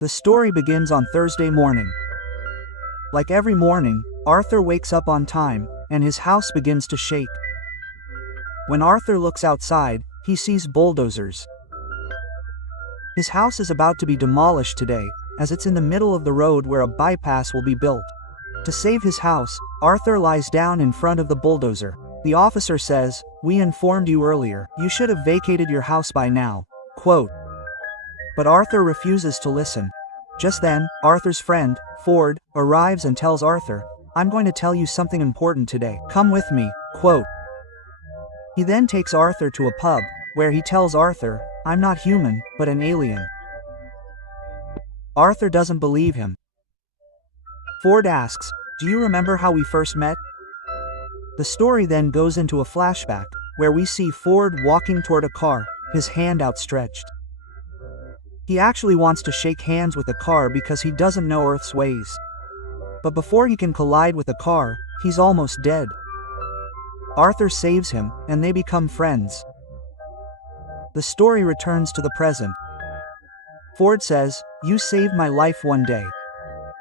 The story begins on Thursday morning. Like every morning, Arthur wakes up on time, and his house begins to shake. When Arthur looks outside, he sees bulldozers. His house is about to be demolished today, as it's in the middle of the road where a bypass will be built. To save his house, Arthur lies down in front of the bulldozer. The officer says, "We informed you earlier. You should have vacated your house by now." Quote. But Arthur refuses to listen. Just then, Arthur's friend, Ford, arrives and tells Arthur, "I'm going to tell you something important today. Come with me." Quote. He then takes Arthur to a pub, where he tells Arthur, "I'm not human, but an alien." Arthur doesn't believe him. Ford asks, "Do you remember how we first met?" The story then goes into a flashback, where we see Ford walking toward a car, his hand outstretched. He actually wants to shake hands with the car because he doesn't know Earth's ways. But before he can collide with the car, he's almost dead. Arthur saves him, and they become friends. The story returns to the present. Ford says, "You saved my life one day.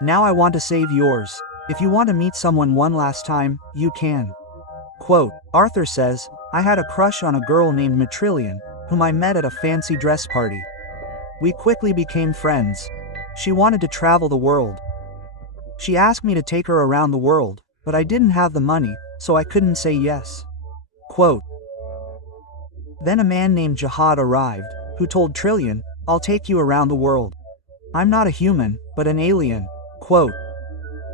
Now I want to save yours. If you want to meet someone one last time, you can." Quote. Arthur says, "I had a crush on a girl named Matrillion, whom I met at a fancy dress party. We quickly became friends. She wanted to travel the world. She asked me to take her around the world, but I didn't have the money, so I couldn't say yes." Quote. Then a man named Jihad arrived, who told Trillion, "I'll take you around the world. I'm not a human, but an alien." Quote.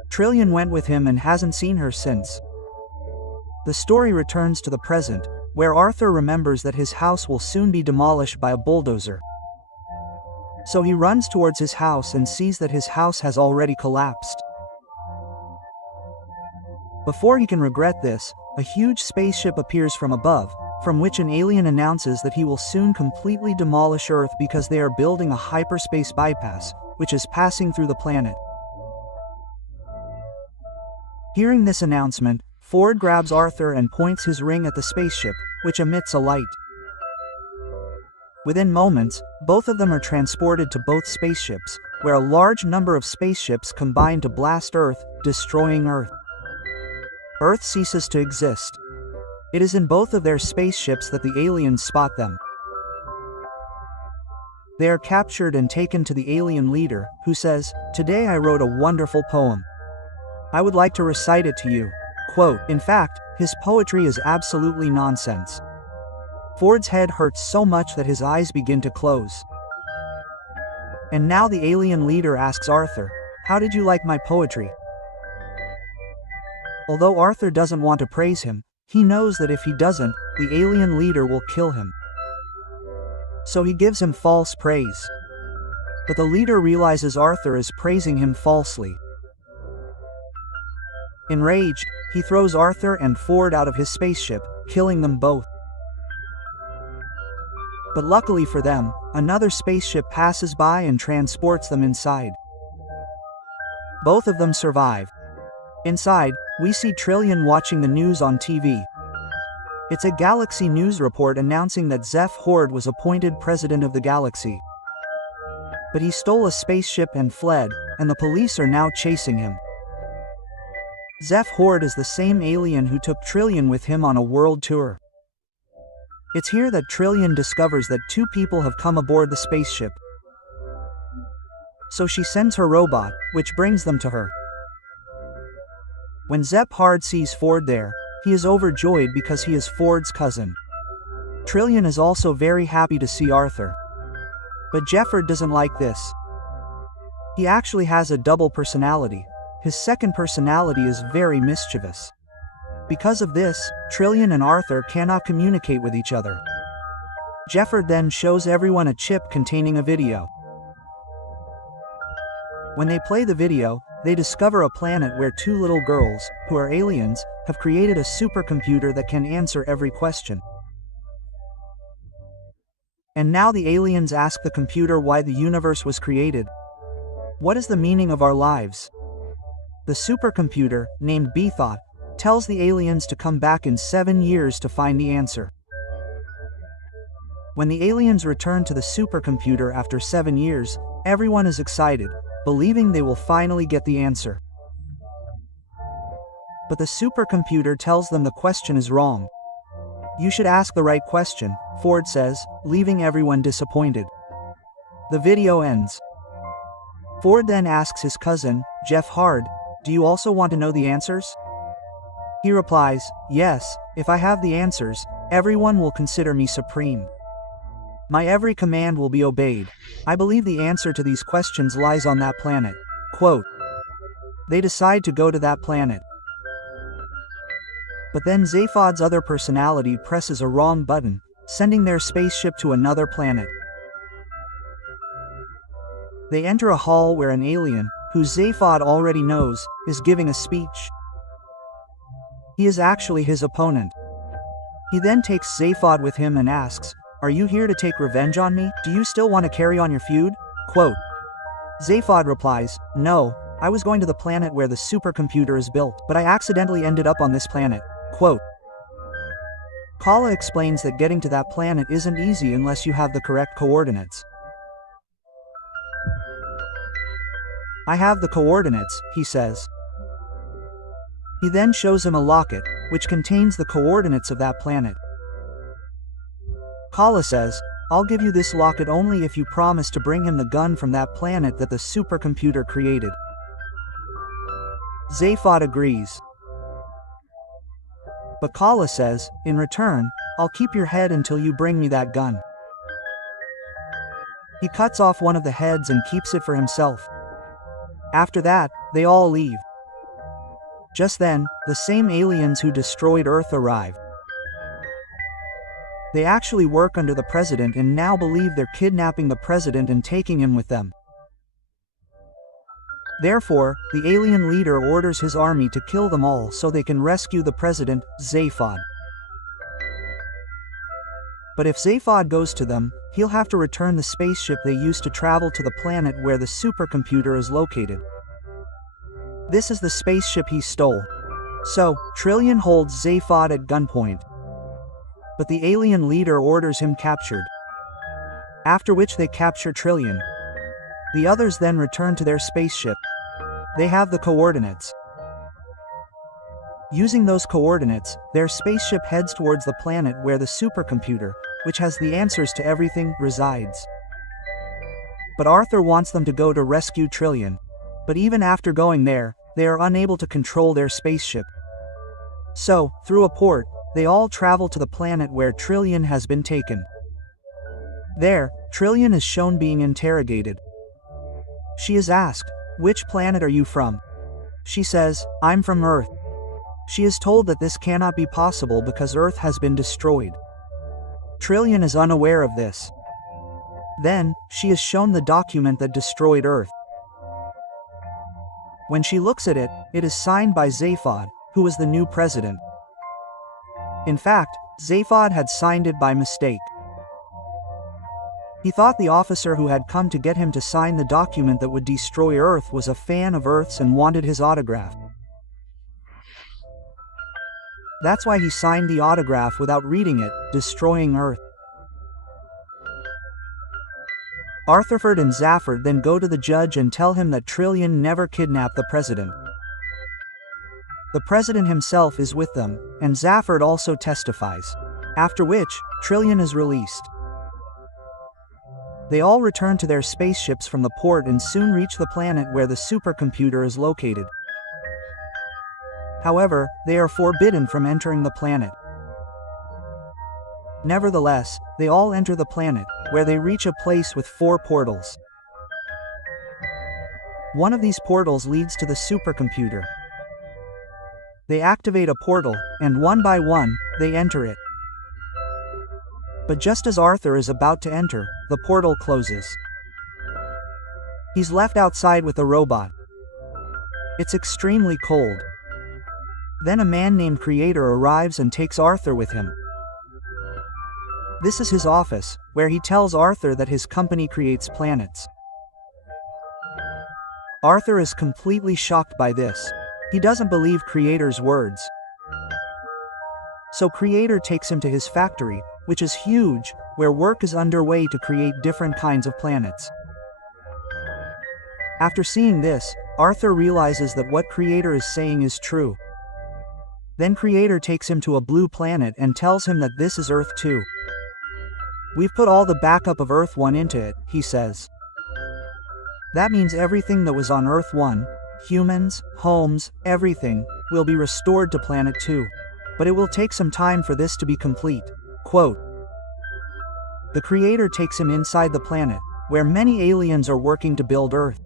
Trillion went with him and hasn't seen her since. The story returns to the present, where Arthur remembers that his house will soon be demolished by a bulldozer. So he runs towards his house and sees that his house has already collapsed. Before he can regret this, a huge spaceship appears from above, from which an alien announces that he will soon completely demolish Earth because they are building a hyperspace bypass, which is passing through the planet. Hearing this announcement, Ford grabs Arthur and points his ring at the spaceship, which emits a light. Within moments, both of them are transported to both spaceships, where a large number of spaceships combine to blast Earth, destroying Earth. Earth ceases to exist. It is in both of their spaceships that the aliens spot them. They are captured and taken to the alien leader, who says, "Today I wrote a wonderful poem. I would like to recite it to you." Quote. In fact, his poetry is absolutely nonsense. Ford's head hurts so much that his eyes begin to close. And now the alien leader asks Arthur, "How did you like my poetry?" Although Arthur doesn't want to praise him, he knows that if he doesn't, the alien leader will kill him. So he gives him false praise. But the leader realizes Arthur is praising him falsely. Enraged, he throws Arthur and Ford out of his spaceship, killing them both. But luckily for them, another spaceship passes by and transports them inside. Both of them survive. Inside, we see Trillion watching the news on TV. It's a Galaxy news report announcing that Zeph Horde was appointed president of the galaxy. But he stole a spaceship and fled, and the police are now chasing him. Zeph Horde is the same alien who took Trillion with him on a world tour. It's here that Trillion discovers that two people have come aboard the spaceship. So she sends her robot, which brings them to her. When Zeph Horde sees Ford there, he is overjoyed because he is Ford's cousin. Trillion is also very happy to see Arthur. But Jefford doesn't like this. He actually has a double personality. His second personality is very mischievous. Because of this, Trillion and Arthur cannot communicate with each other. Jefford then shows everyone a chip containing a video. When they play the video, they discover a planet where two little girls, who are aliens, have created a supercomputer that can answer every question. And now the aliens ask the computer why the universe was created. What is the meaning of our lives? The supercomputer, named B-Thought, tells the aliens to come back in 7 years to find the answer. When the aliens return to the supercomputer after 7 years, Everyone is excited, believing they will finally get the answer. But the supercomputer tells them the question is wrong. You should ask the right question, Ford says, leaving everyone disappointed. The video ends. Ford then asks his cousin, Jeff Hard, do you also want to know the answers? He replies, yes, if I have the answers, everyone will consider me supreme. My every command will be obeyed. I believe the answer to these questions lies on that planet. Quote. They decide to go to that planet. But then Zaphod's other personality presses a wrong button, sending their spaceship to another planet. They enter a hall where an alien, who Zaphod already knows, is giving a speech. He is actually his opponent. He then takes Zaphod with him and asks, are you here to take revenge on me? Do you still want to carry on your feud? Quote. Zaphod replies, no, I was going to the planet where the supercomputer is built, but I accidentally ended up on this planet. Quote. Kala explains that getting to that planet isn't easy unless you have the correct coordinates. I have the coordinates, he says. He then shows him a locket, which contains the coordinates of that planet. Kala says, I'll give you this locket only if you promise to bring him the gun from that planet that the supercomputer created. Zaphod agrees. But Kala says, in return, I'll keep your head until you bring me that gun. He cuts off one of the heads and keeps it for himself. After that, they all leave. Just then, the same aliens who destroyed Earth arrive. They actually work under the president and now believe they're kidnapping the president and taking him with them. Therefore, the alien leader orders his army to kill them all so they can rescue the president, Zaphod. But if Zaphod goes to them, he'll have to return the spaceship they used to travel to the planet where the supercomputer is located. This is the spaceship he stole. So, Trillian holds Zaphod at gunpoint. But the alien leader orders him captured. After which they capture Trillian. The others then return to their spaceship. They have the coordinates. Using those coordinates, their spaceship heads towards the planet where the supercomputer, which has the answers to everything, resides. But Arthur wants them to go to rescue Trillian. But even after going there, they are unable to control their spaceship. So, through a port, they all travel to the planet where Trillian has been taken. There, Trillian is shown being interrogated. She is asked, which planet are you from? She says, I'm from Earth. She is told that this cannot be possible because Earth has been destroyed. Trillian is unaware of this. Then, she is shown the document that destroyed Earth. When she looks at it, it is signed by Zaphod, who is the new president. In fact, Zaphod had signed it by mistake. He thought the officer who had come to get him to sign the document that would destroy Earth was a fan of Earth's and wanted his autograph. That's why he signed the autograph without reading it, destroying Earth. Arthurford and Zaphod then go to the judge and tell him that Trillian never kidnapped the president. The president himself is with them, and Zaphod also testifies. After which, Trillian is released. They all return to their spaceships from the port and soon reach the planet where the supercomputer is located. However, they are forbidden from entering the planet. Nevertheless, they all enter the planet, where they reach a place with 4 portals. One of these portals leads to the supercomputer. They activate a portal, and one by one, they enter it. But just as Arthur is about to enter, the portal closes. He's left outside with a robot. It's extremely cold. Then a man named Creator arrives and takes Arthur with him. This is his office, where he tells Arthur that his company creates planets. Arthur is completely shocked by this. He doesn't believe Creator's words. So Creator takes him to his factory, which is huge, where work is underway to create different kinds of planets. After seeing this, Arthur realizes that what Creator is saying is true. Then Creator takes him to a blue planet and tells him that this is Earth 2. We've put all the backup of Earth 1 into it, he says. That means everything that was on Earth 1, humans, homes, everything, will be restored to Planet 2. But it will take some time for this to be complete. Quote, the Creator takes him inside the planet, where many aliens are working to build Earth.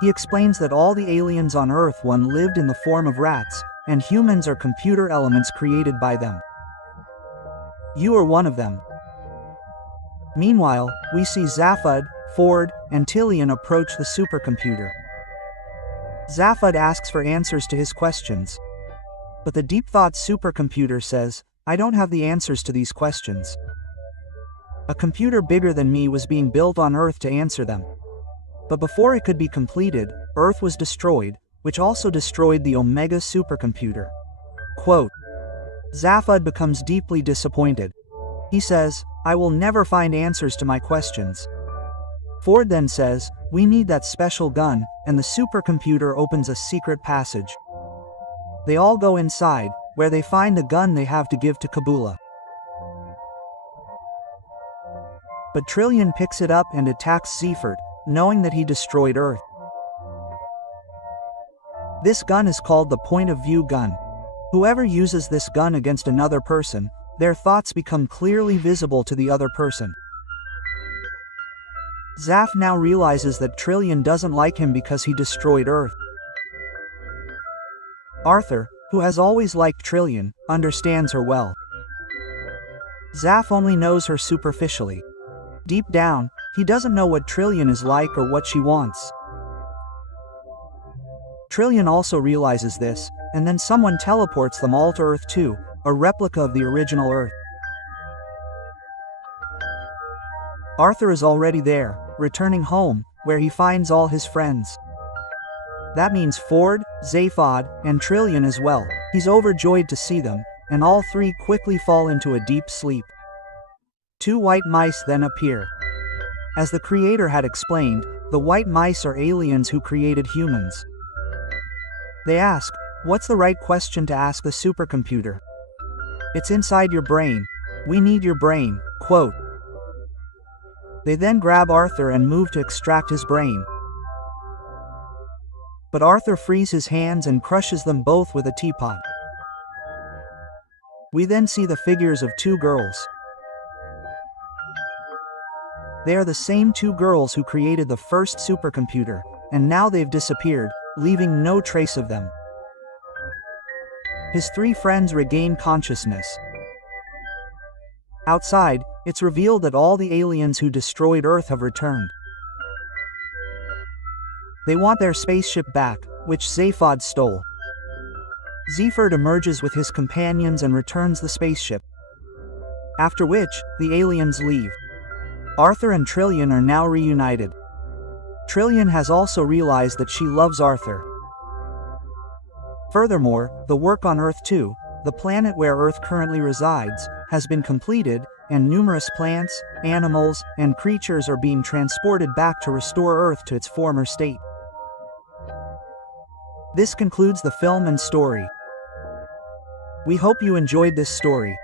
He explains that all the aliens on Earth 1 lived in the form of rats, and humans are computer elements created by them. You are one of them. Meanwhile, we see Zaphod, Ford, and Tillian approach the supercomputer. Zaphod asks for answers to his questions. But the Deep Thought supercomputer says, I don't have the answers to these questions. A computer bigger than me was being built on Earth to answer them. But before it could be completed, Earth was destroyed, which also destroyed the Omega supercomputer. Quote, Zaphod becomes deeply disappointed. He says, I will never find answers to my questions. Ford then says, we need that special gun, and the supercomputer opens a secret passage. They all go inside, where they find the gun they have to give to Kabula. But Trillian picks it up and attacks Zephyrd, knowing that he destroyed Earth. This gun is called the point of view gun. Whoever uses this gun against another person, their thoughts become clearly visible to the other person. Zaph now realizes that Trillian doesn't like him because he destroyed Earth. Arthur, who has always liked Trillian, understands her well. Zaph only knows her superficially. Deep down, he doesn't know what Trillian is like or what she wants. Trillian also realizes this, and then someone teleports them all to Earth 2, a replica of the original Earth. Arthur is already there, returning home, where he finds all his friends. That means Ford, Zaphod, and Trillian as well. He's overjoyed to see them, and all three quickly fall into a deep sleep. Two white mice then appear. As the Creator had explained, the white mice are aliens who created humans. They ask, what's the right question to ask the supercomputer? It's inside your brain. We need your brain, quote. They then grab Arthur and move to extract his brain. But Arthur frees his hands and crushes them both with a teapot. We then see the figures of two girls. They are the same two girls who created the first supercomputer, and now they've disappeared, leaving no trace of them. His three friends regain consciousness. Outside, it's revealed that all the aliens who destroyed Earth have returned. They want their spaceship back, which Zaphod stole. Zephyrd emerges with his companions and returns the spaceship. After which, the aliens leave. Arthur and Trillian are now reunited. Trillian has also realized that she loves Arthur. Furthermore, the work on Earth 2, the planet where Earth currently resides, has been completed, and numerous plants, animals, and creatures are being transported back to restore Earth to its former state. This concludes the film and story. We hope you enjoyed this story.